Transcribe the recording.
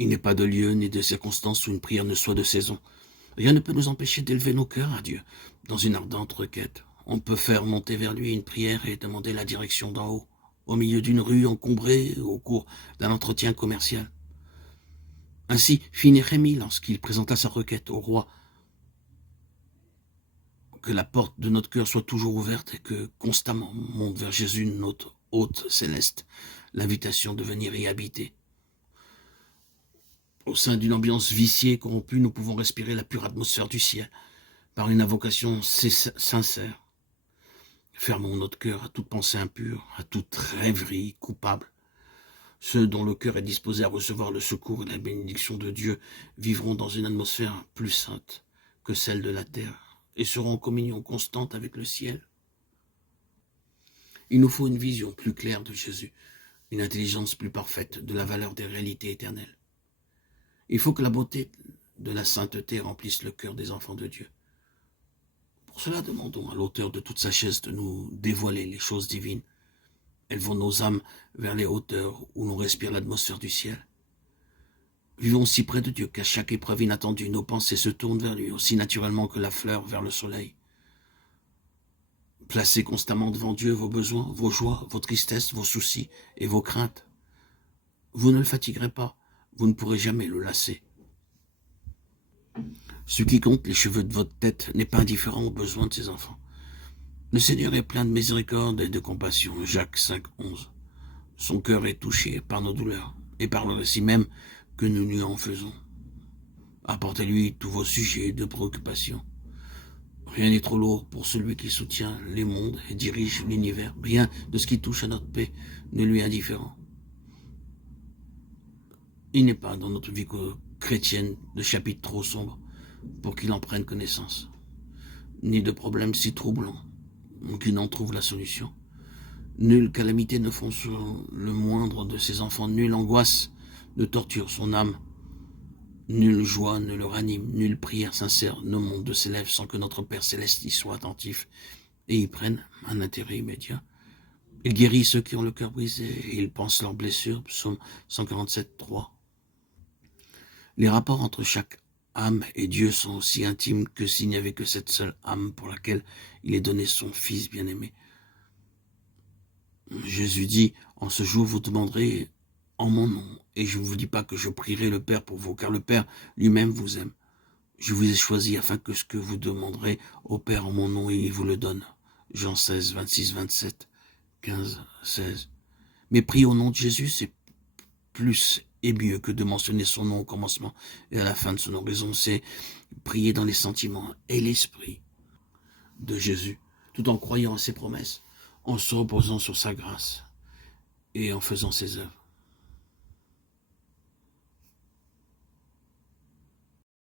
Il n'est pas de lieu ni de circonstance où une prière ne soit de saison. Rien ne peut nous empêcher d'élever nos cœurs à Dieu dans une ardente requête. On peut faire monter vers lui une prière et demander la direction d'en haut, au milieu d'une rue encombrée, au cours d'un entretien commercial. Ainsi fit Néhémie lorsqu'il présenta sa requête au roi. Que la porte de notre cœur soit toujours ouverte et que constamment monte vers Jésus notre hôte céleste l'invitation de venir y habiter. Au sein d'une ambiance viciée et corrompue, nous pouvons respirer la pure atmosphère du ciel par une invocation sincère. Fermons notre cœur à toute pensée impure, à toute rêverie coupable. Ceux dont le cœur est disposé à recevoir le secours et la bénédiction de Dieu vivront dans une atmosphère plus sainte que celle de la terre et seront en communion constante avec le ciel. Il nous faut une vision plus claire de Jésus, une intelligence plus parfaite de la valeur des réalités éternelles. Il faut que la beauté de la sainteté remplisse le cœur des enfants de Dieu. Pour cela, demandons à l'auteur de toute sagesse de nous dévoiler les choses divines. Élevons nos âmes vers les hauteurs où l'on respire l'atmosphère du ciel. Vivons si près de Dieu qu'à chaque épreuve inattendue, nos pensées se tournent vers lui, aussi naturellement que la fleur vers le soleil. Placez constamment devant Dieu vos besoins, vos joies, vos tristesses, vos soucis et vos craintes. Vous ne le fatiguerez pas, vous ne pourrez jamais le lasser. Ce qui compte, les cheveux de votre tête, n'est pas indifférent aux besoins de ses enfants. Le Seigneur est plein de miséricorde et de compassion. Jacques 5, 11. Son cœur est touché par nos douleurs et par le récit même que nous lui en faisons. Apportez-lui tous vos sujets de préoccupation. Rien n'est trop lourd pour celui qui soutient les mondes et dirige l'univers. Rien de ce qui touche à notre paix ne lui est indifférent. Il n'est pas dans notre vie chrétienne de chapitre trop sombre pour qu'il en prenne connaissance, ni de problème si troublant qu'il n'en trouve la solution. Nulle calamité ne fonce sur le moindre de ses enfants, nulle angoisse ne torture son âme, nulle joie ne le ranime, nulle prière sincère ne monte de ses lèvres sans que notre Père Céleste y soit attentif et y prenne un intérêt immédiat. Il guérit ceux qui ont le cœur brisé et il pense leurs blessures, psaume 147, 3. Les rapports entre chaque âme et Dieu sont aussi intimes que s'il n'y avait que cette seule âme pour laquelle il ait donné son Fils bien-aimé. Jésus dit, en ce jour vous demanderez en mon nom, et je ne vous dis pas que je prierai le Père pour vous, car le Père lui-même vous aime. Je vous ai choisi afin que ce que vous demanderez au Père en mon nom, il vous le donne. Jean 16, 26, 27, 15, 16. Mais prier au nom de Jésus, c'est plus et mieux que de mentionner son nom au commencement et à la fin de son oraison. C'est prier dans les sentiments et l'esprit de Jésus, tout en croyant à ses promesses, en se reposant sur sa grâce et en faisant ses œuvres.